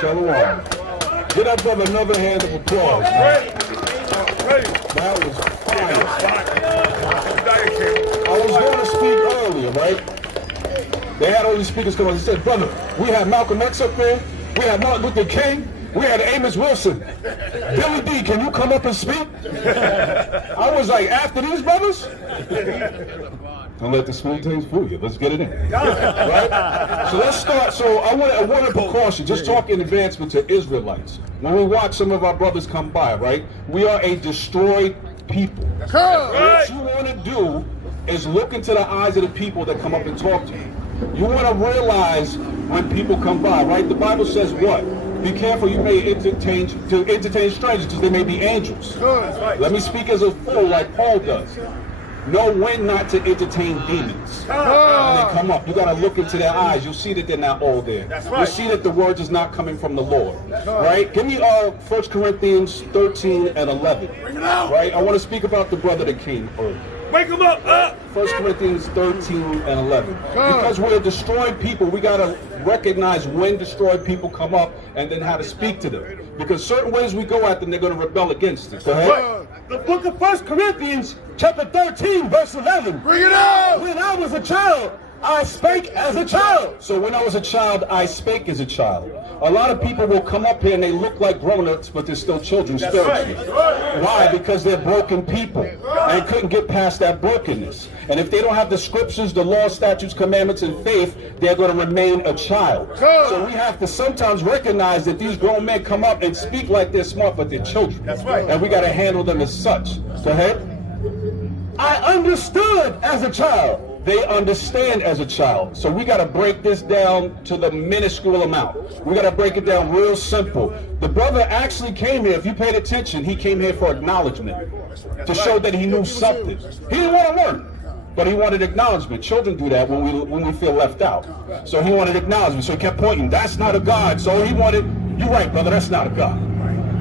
Shalom. Give that brother another hand of applause. That was fire. I was going to speak earlier, right? They had all these speakers come on. They said, brother, we had Malcolm X up there. We had Martin Luther King. We had Amos Wilson. Billy D, can you come up and speak? I was like, after these brothers? Don't let the sweet taste fool you. Let's get it in. Right? So let's start. So I want a precaution. Just talk in advancement to Israelites. When we watch some of our brothers come by, right? We are a destroyed people. What you want to do is look into the eyes of the people that come up and talk to you. You want to realize when people come by, right? The Bible says what? Be careful, you may entertain strangers because they may be angels. Let me speak as a fool like Paul does. Know when not to entertain demons. When they come up, you got to look into their eyes. You'll see that they're not all there. You'll see that the word is not coming from the Lord. Right? Give me 1 Corinthians 13 and 11. Right? I want to speak about the brother that came early. Wake him up! 1 Corinthians 13 and 11. Because we're destroyed people, we got to recognize when destroyed people come up and then how to speak to them. Because certain ways we go at them, they're going to rebel against us. Go ahead. The book of 1 Corinthians, chapter 13, verse 11. Bring it out! When I was a child, I spake as a child. So when I was a child, I spake as a child. A lot of people will come up here and they look like grown-ups, but they're still children spiritually. Why? Because they're broken people and couldn't get past that brokenness. And if they don't have the scriptures, the law, statutes, commandments, and faith, they're going to remain a child. So we have to sometimes recognize that these grown men come up and speak like they're smart, but they're children. That's right. And we got to handle them as such. Go ahead. I understood as a child. They understand as a child. So we got to break this down to the minuscule amount. We got to break it down real simple. The brother actually came here, if you paid attention, he came here for acknowledgement, to show that he knew something. He didn't want to learn, but he wanted acknowledgement. Children do that when we feel left out. So he wanted acknowledgement. So he kept pointing, that's not a God. So he wanted, you're right, brother, that's not a God.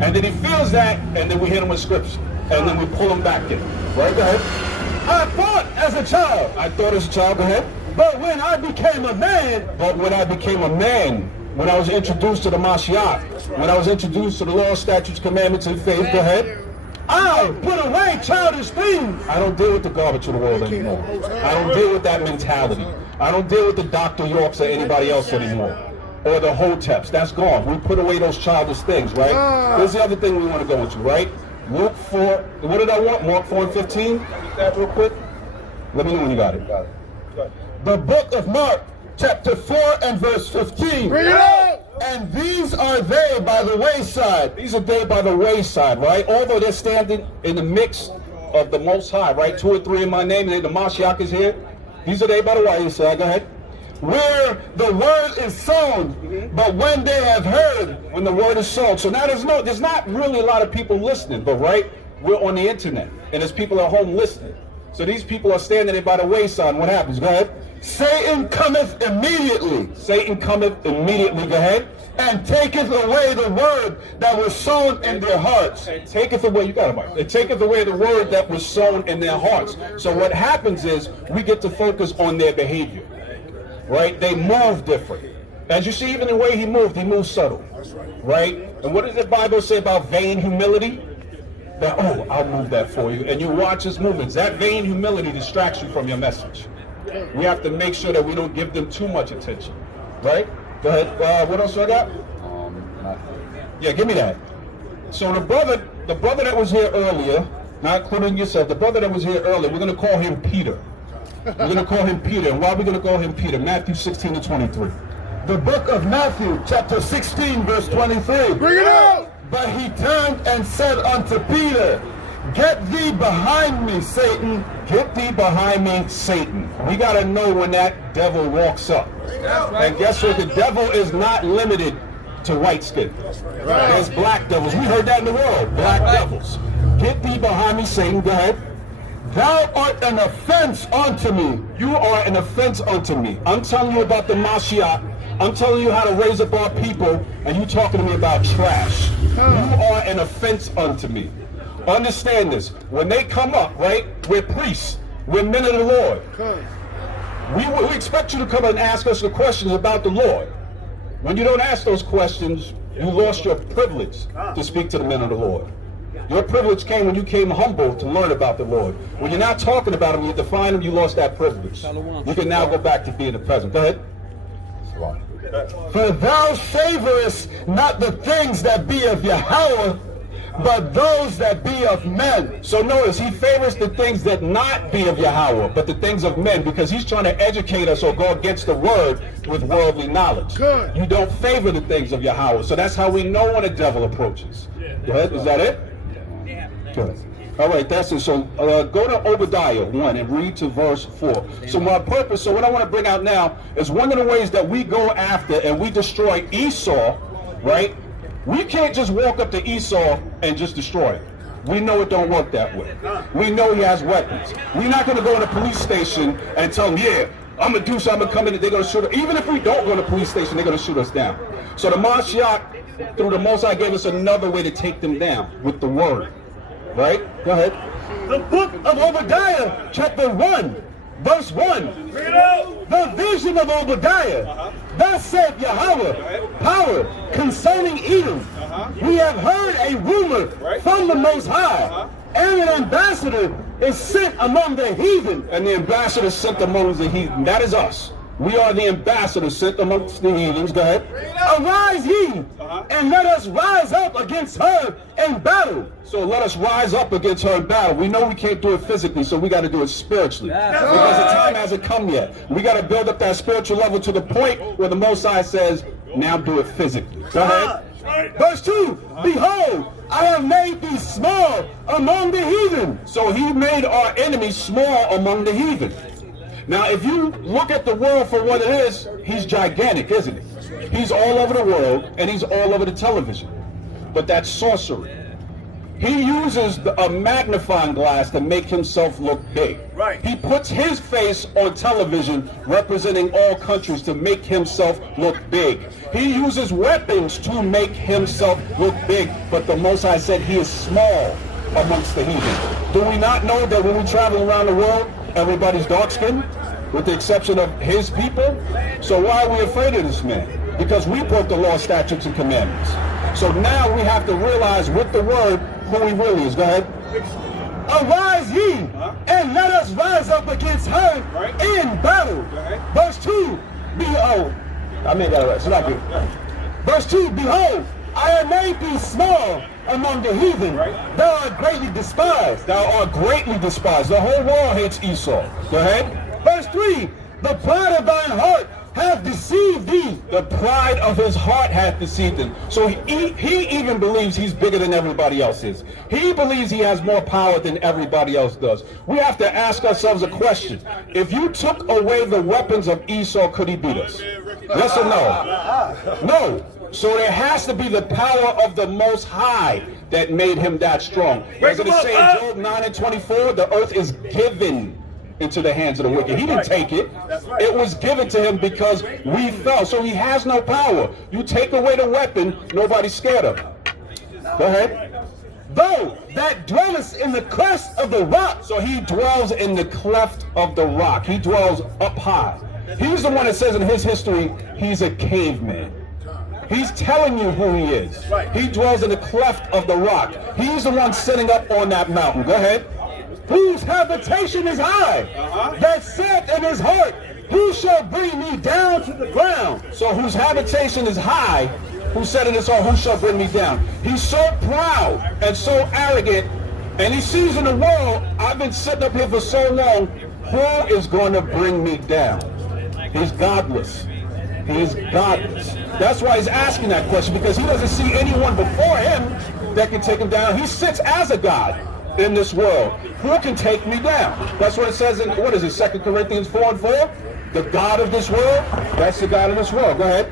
And then he feels that, and then we hit him with scripture. And then we pull him back in. Right, go ahead. I thought as a child. I thought as a child, go ahead. But when I became a man. But when I became a man, when I was introduced to the Mashiach, when I was introduced to the law, statutes, commandments, and faith, go ahead. I put away childish things. I don't deal with the garbage of the world anymore. I don't deal with that mentality. I don't deal with the Dr. Yorks or anybody else anymore. Or the Hoteps. That's gone. We put away those childish things, right? Here's the other thing we want to go into, right? Luke 4, what did I want? Mark 4 and 15? Read that real quick. Let me know when you got it. The book of Mark, chapter 4 and verse 15. Bring it out! And these are they by the wayside. These are they by the wayside, right? Although they're standing in the mix of the Most High, right? 2 or 3 in my name, and the Mashiach is here. These are they by the wayside. Go ahead. Where the word is sown, but when they have heard. When the word is sown. So now there's not really a lot of people listening, but right, we're on the internet, and there's people at home listening. So these people are standing there by the wayside. What happens? Go ahead. Satan cometh immediately. Satan cometh immediately. Go ahead. And taketh away the word that was sown in their hearts. And taketh away, you got it, Mike. It taketh away the word that was sown in their hearts. So what happens is we get to focus on their behavior. Right? They move different. As you see, even the way he moved subtle. Right? And what does the Bible say about vain humility? That, oh, I'll move that for you. And you watch his movements. That vain humility distracts you from your message. We have to make sure that we don't give them too much attention. Right? Go ahead. What else I got? Yeah, give me that. So the brother that was here earlier, not including yourself, the brother that was here earlier, we're going to call him Peter. We're going to call him Peter. And why are we going to call him Peter? Matthew 16 to 23. The book of Matthew, chapter 16, verse 23. Bring it out! But he turned and said unto Peter, Get thee behind me, Satan. Get thee behind me, Satan. We got to know when that devil walks up. And guess what? The devil is not limited to white skin. There's black devils. We heard that in the world. Black devils. Get thee behind me, Satan. Go ahead. Thou art an offense unto me. You are an offense unto me. I'm telling you about the Mashiach. I'm telling you how to raise up our people, and you talking to me about trash. You are an offense unto me. Understand this. When they come up, right, we're priests. We're men of the Lord. We expect you to come and ask us the questions about the Lord. When you don't ask those questions, you lost your privilege to speak to the men of the Lord. Your privilege came when you came humble to learn about the Lord. When you're not talking about him, you define him, you lost that privilege. You can now go back to being the present. Go ahead. For thou favorest not the things that be of Yahweh, but those that be of men. So notice, he favors the things that not be of Yahweh, but the things of men, because he's trying to educate us or go against the word with worldly knowledge. Good. You don't favor the things of Yahweh. So that's how we know when a devil approaches. Go ahead. Is that it? Good. All right, that's it. So go to Obadiah 1 and read to verse 4. So my purpose, so what I want to bring out now is one of the ways that we go after and we destroy Esau, right? We can't just walk up to Esau and just destroy him. We know it don't work that way. We know he has weapons. We're not going to go in a police station and tell him, yeah, I'm going to do something, I'm going to come in and they're going to shoot us. Even if we don't go to the police station, they're going to shoot us down. So the Mashiach, through the Most High, gave us another way to take them down with the word. Right? Go ahead. The book of Obadiah, chapter 1, verse 1. Bring it out. The vision of Obadiah. Thus said Yahweh, power concerning Edom. We have heard a rumor from the Most High, and an ambassador is sent among the heathen. And the ambassador sent among the heathen. That is us. We are the ambassadors sent amongst the heathens. Go ahead. Arise ye, and let us rise up against her in battle. So let us rise up against her in battle. We know we can't do it physically, so we got to do it spiritually. Because the time hasn't come yet. We got to build up that spiritual level to the point where the Most High says, now do it physically. Go ahead. Verse 2, behold, I have made thee small among the heathen. So he made our enemies small among the heathen. Now, if you look at the world for what it is, he's gigantic, isn't he? He's all over the world, and he's all over the television. But that's sorcery. He uses a magnifying glass to make himself look big. Right. He puts his face on television representing all countries to make himself look big. He uses weapons to make himself look big, but the Most High said he is small amongst the heathen. Do we not know that when we travel around the world, everybody's dark-skinned, with the exception of his people? So why are we afraid of this man? Because we broke the law, statutes, and commandments. So now we have to realize with the word who he really is. Go ahead. Arise ye, and let us rise up against her in battle. Verse 2, behold, I made that right, so not good. Verse 2, behold, I have made thee small among the heathen. Thou art greatly despised. Thou art greatly despised. The whole world hates Esau. Go ahead. Verse 3, the pride of thine heart hath deceived thee. The pride of his heart hath deceived him. So he even believes he's bigger than everybody else is. He believes he has more power than everybody else does. We have to ask ourselves a question. If you took away the weapons of Esau, could he beat us? Yes or no? No. So there has to be the power of the Most High that made him that strong. As it say in Job 9 and 24, the earth is given into the hands of the wicked. He didn't take it. It was given to him because we fell. So he has no power. You take away the weapon, nobody's scared of him. Go ahead. Thou that dwellest in the cleft of the rock. So he dwells in the cleft of the rock. He dwells up high. He's the one that says in his history, he's a caveman. He's telling you who he is. He dwells in the cleft of the rock. He's the one sitting up on that mountain. Go ahead. Whose habitation is high, that said in his heart, who shall bring me down to the ground? So whose habitation is high, who said in his heart, who shall bring me down? He's so proud and so arrogant, and he sees in the world, I've been sitting up here for so long, who is going to bring me down? He's godless. He is godless. That's why he's asking that question, because he doesn't see anyone before him that can take him down. He sits as a god in this world. Who can take me down? That's what it says in, what is it, 2 Corinthians 4 and 4? The God of this world? That's the God of this world. Go ahead.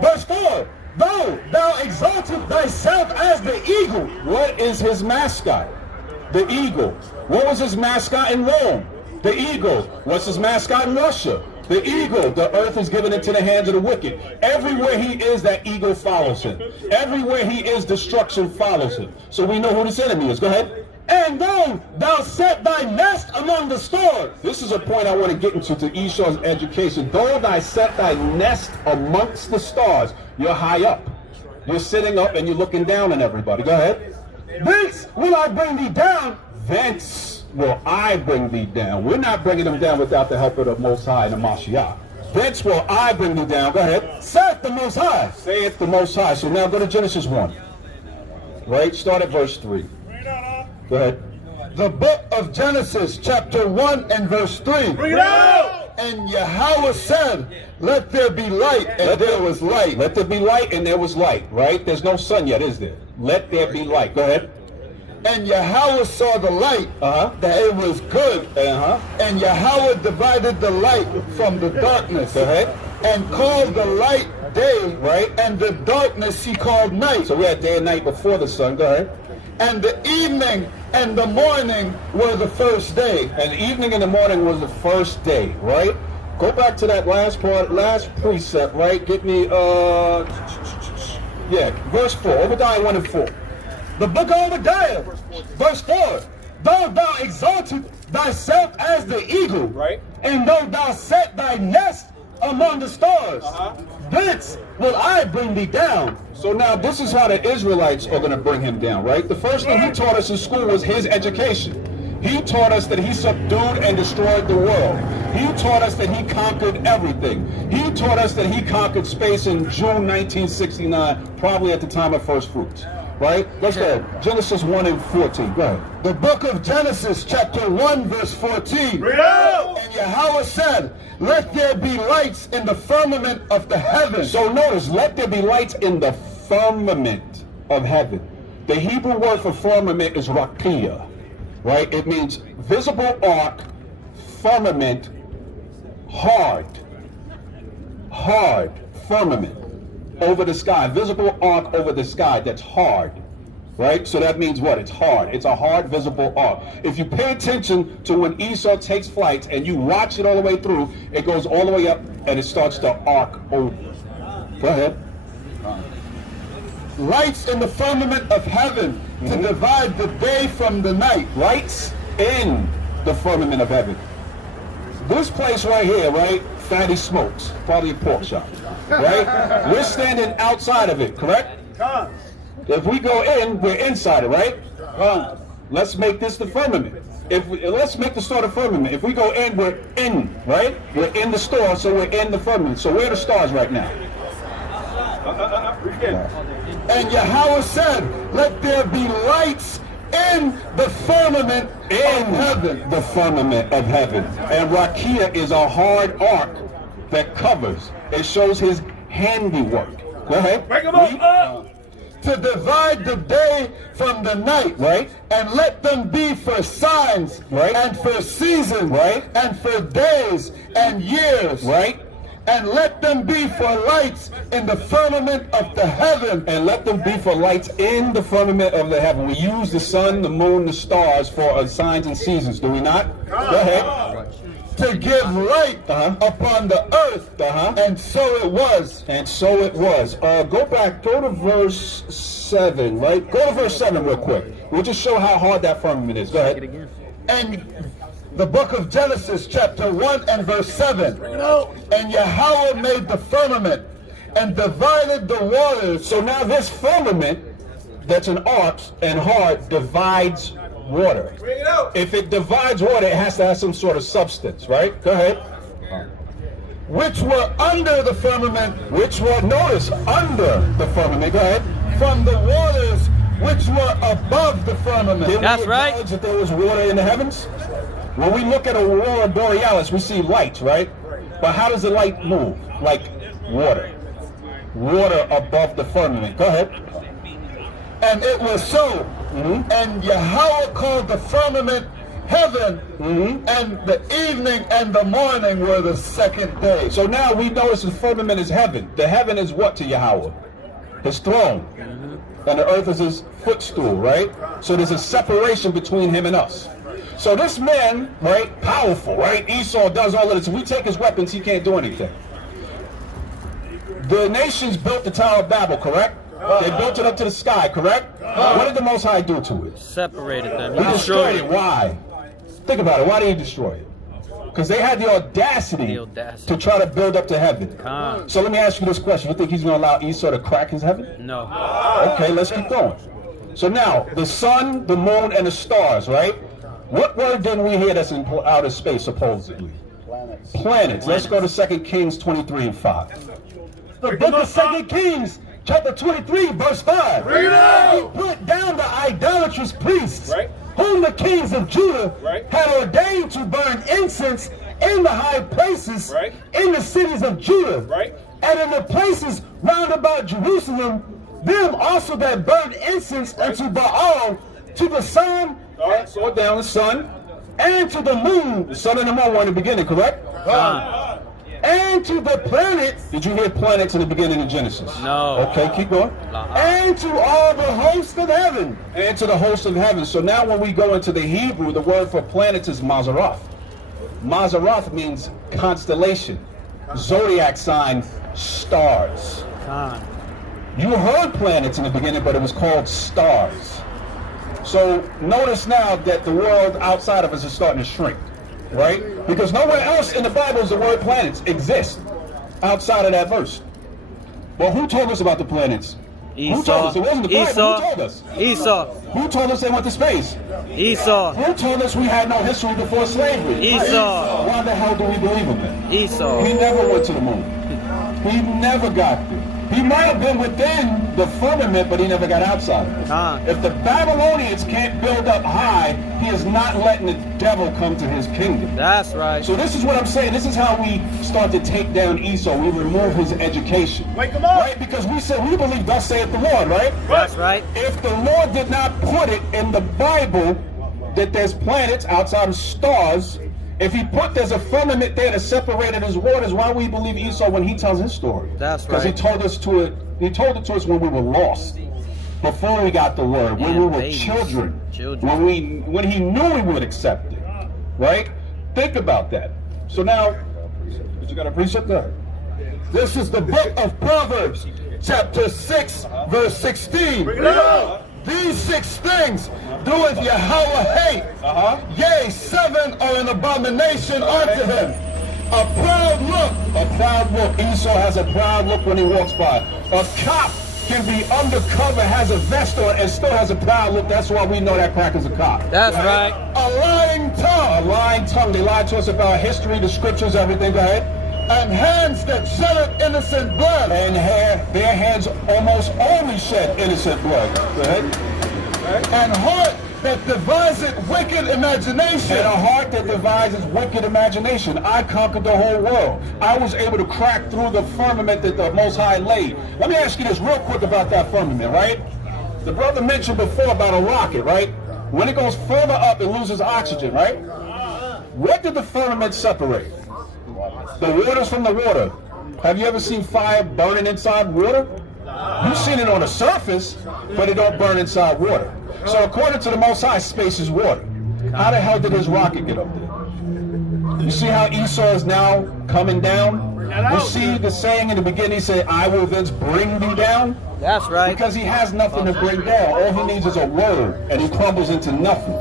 Verse 4, though thou exaltest thyself as the eagle. What is his mascot? The eagle. What was his mascot in Rome? The eagle. What's his mascot in Russia? The eagle. The earth is given into the hands of the wicked. Everywhere he is, that eagle follows him. Everywhere he is, destruction follows him. So we know who this enemy is. Go ahead. And though thou set thy nest among the stars. This is a point I want to get into to Esau's education. Though thou set thy nest amongst the stars, you're high up. You're sitting up and you're looking down on everybody. Go ahead. Thence will I bring thee down. Thence will I bring thee down. We're not bringing them down without the help of the Most High and the Mashiach. Thence will I bring thee down. Go ahead. Saith the Most High. Saith the Most High. So now go to Genesis 1. Right? Start at verse 3. Go ahead. The book of Genesis, chapter 1 and verse 3. Bring it out! And Yahweh said, let there be light, and there was light. Let there be light, and there was light. Right? There's no sun yet, is there? Let there be light. Go ahead. And Yahweh saw the light, that it was good. And Yahweh divided the light from the darkness. Go ahead. And called the light day, right? And the darkness he called night. So we had day and night before the sun. Go ahead. And the evening and the morning were the first day. And the evening and the morning was the first day, right? Go back to that last part, last precept, right? Get me, verse 4, Obadiah 1 and 4. The book of Obadiah, verse 4. Though thou exalted thyself as the eagle, right? And though thou set thy nest among the stars, thence will I bring thee down. So now this is how the Israelites are going to bring him down, right? The first thing he taught us in school was his education. He taught us that he subdued and destroyed the world. He taught us that he conquered everything. He taught us that he conquered space in June 1969, probably at the time of first fruits. Right? Let's go. Genesis 1 and 14. Go ahead. The book of Genesis, chapter 1, verse 14. Read out! And Yahweh said, let there be lights in the firmament of the heavens. So notice, let there be lights in the firmament of heaven. The Hebrew word for firmament is rakia. Right? It means visible arc, firmament, hard, firmament. Over the sky, visible arc over the sky that's hard, right? So that means what? It's hard. It's a hard visible arc. If you pay attention to when Esau takes flight and you watch it all the way through, it goes all the way up and it starts to arc over. Go ahead. Lights in the firmament of heaven to divide the day from the night. Lights in the firmament of heaven. This place right here, right? Fatty Smokes, probably a pork shop, right? We're standing outside of it, correct? If we go in, we're inside it, right? Let's make this the firmament. Let's make the store the firmament. If we go in, we're in, right? We're in the store, so we're in the firmament. So where are the stars right now? And Yahweh said, let there be lights in the firmament of heaven. The firmament of heaven. And rakia is a hard arc that covers. It shows his handiwork. Go ahead. Break them up. To divide the day from the night, right? And let them be for signs, right? And for seasons, right? And for days and years, right? And let them be for lights in the firmament of the heaven. And let them be for lights in the firmament of the heaven. We use the sun, the moon, the stars for signs and seasons, do we not? Go ahead. To give light upon the earth, and so it was. And so it was. Go to verse 7, right? Go to verse 7 real quick. We'll just show how hard that firmament is. Go ahead. And the book of Genesis, chapter 1 and verse 7. And Yahweh made the firmament and divided the waters. So now this firmament, that's an arc and hard, divides water. If it divides water, it has to have some sort of substance, right? Go ahead. Which were under the firmament. Which were, notice, under the firmament. Go ahead. From the waters which were above the firmament. That's right. Did we acknowledge that there was water in the heavens? When we look at a aurora borealis, we see lights, right? But how does the light move? Like water. Water above the firmament. Go ahead. And it was so. And Yahweh called the firmament heaven, and the evening and the morning were the second day. So now we notice the firmament is heaven. The heaven is what to Yahweh? His throne. And the earth is his footstool, right? So there's a separation between him and us. So this man, right, powerful, right? Esau does all of this. If we take his weapons, he can't do anything. The nations built the Tower of Babel, correct? They built it up to the sky, correct? What did the Most High do to it? Separated them. He destroyed it. Why? Think about it. Why did he destroy it? Because they had the audacity to try to build up to heaven. So let me ask you this question. You think he's going to allow Esau to crack his heaven? No. Okay, let's keep going. So now, the sun, the moon, and the stars, right? What word didn't we hear that's in outer space, supposedly? Planets. Let's go to 2 Kings 23 and 5. The book of 2 Kings, chapter 23, verse 5. He put down the idolatrous priests, whom the kings of Judah had ordained to burn incense in the high places in the cities of Judah, and in the places round about Jerusalem, them also that burned incense unto Baal, to the sun, slow down, the sun, and to the moon, the sun and the moon were in the beginning, correct? And to the planets. Did you hear planets in the beginning of Genesis? No. Okay, keep going. And to all the hosts of heaven. And to the hosts of heaven. So now when we go into the Hebrew, the word for planets is Mazarath. Mazarath means constellation, zodiac sign, stars. You heard planets in the beginning, but it was called stars. So notice now that the world outside of us is starting to shrink, right? Because nowhere else in the Bible does the word planets exist outside of that verse. Well, who told us about the planets? Esau. Who told us? It wasn't the Bible. Esau. Who told us? Esau. Who told us they went to space? Esau. Who told us we had no history before slavery? Esau. Why the hell do we believe him then? Esau. He never went to the moon. He never got there. He might have been within the firmament, but he never got outside of it. If the Babylonians can't build up high, he is not letting the devil come to his kingdom. That's right. So this is what I'm saying. This is how we start to take down Esau. We remove his education. Wake him up. Right? Because we said we believe thus saith the Lord, right? That's right. If the Lord did not put it in the Bible that there's planets outside of stars, if he put there's a firmament there that separated his waters, why we believe Esau when he tells his story? That's right. Because he told it to us when we were lost, before we got the word, when we were children, when he knew we would accept it, right? Think about that. So now, you got a precept there? This is the book of Proverbs, chapter 6, verse 16. Bring it up. These 6 things doeth Yahweh hate. Yea, 7 are an abomination unto him. A proud look. A proud look. Esau has a proud look when he walks by. A cop can be undercover, has a vest on, and still has a proud look. That's why we know that cracker's a cop. That's right. A lying tongue. A lying tongue. They lied to us about history, the scriptures, everything. Go ahead. And hands that sheddeth innocent blood. And their hands almost only shed innocent blood. Go ahead. And heart that deviseth wicked imagination. And a heart that devises wicked imagination. I conquered the whole world. I was able to crack through the firmament that the Most High laid. Let me ask you this real quick about that firmament, right? The brother mentioned before about a rocket, right? When it goes further up, it loses oxygen, right? What did the firmament separate? The waters from the water. Have you ever seen fire burning inside water? You've seen it on the surface, but it don't burn inside water. So according to the Most High, space is water. How the hell did his rocket get up there? You see how Esau is now coming down? You see the saying in the beginning, he said, I will thence bring thee down? That's right. Because he has nothing to bring down. All he needs is a word, and he crumbles into nothing.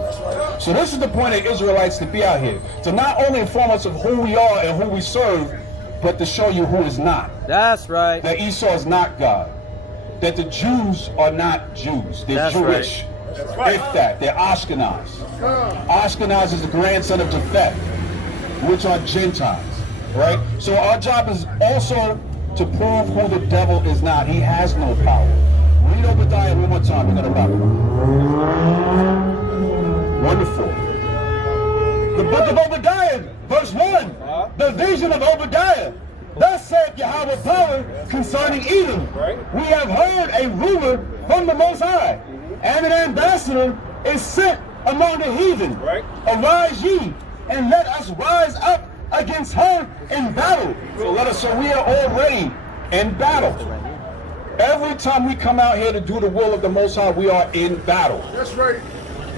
So this is the point of Israelites to be out here. To not only inform us of who we are and who we serve, but to show you who is not. That's right. That Esau is not God. That the Jews are not Jews. They're That's Jewish. right. If that, they're Ashkenaz. Ashkenaz is the grandson of Japheth, which are Gentiles. Right? So our job is also to prove who the devil is not. He has no power. Read Obadiah one more time. We're going to wrap it. Wonderful. The book of Obadiah, verse 1. The vision of Obadiah. Thus saith Yahweh power concerning Edom. We have heard a ruler from the Most High, and an ambassador is sent among the heathen. Arise ye, and let us rise up against her in battle. So we are already in battle. Every time we come out here to do the will of the Most High, we are in battle. That's right.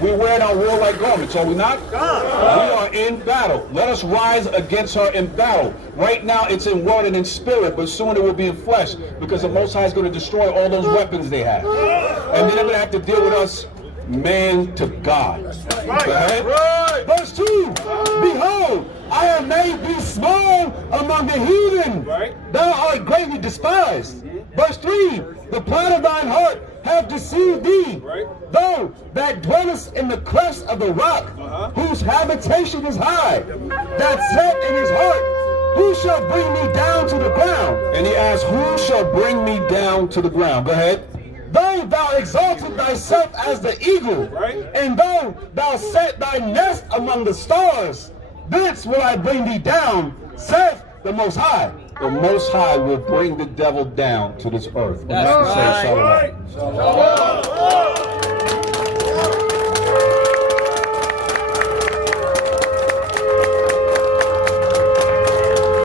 We wear our warlike garments, are we not? We are in battle. Let us rise against her in battle. Right now it's in word and in spirit, but soon it will be in flesh, because the Most High is going to destroy all those weapons they have. And then they're going to have to deal with us man to God. Go ahead. Verse 2, behold, I have made thee small among the heathen. Thou art greatly despised. Verse 3, the pride of thine heart hath deceived thee. Thou that dwellest in the clefts of the rock, whose habitation is high, that said in his heart, who shall bring me down to the ground? And he asks, who shall bring me down to the ground? Go ahead. Though thou exalted thyself as the eagle, and though thou set thy nest among the stars, thence will I bring thee down, saith the Most High. The Most High will bring the devil down to this earth. That's right. Shalom.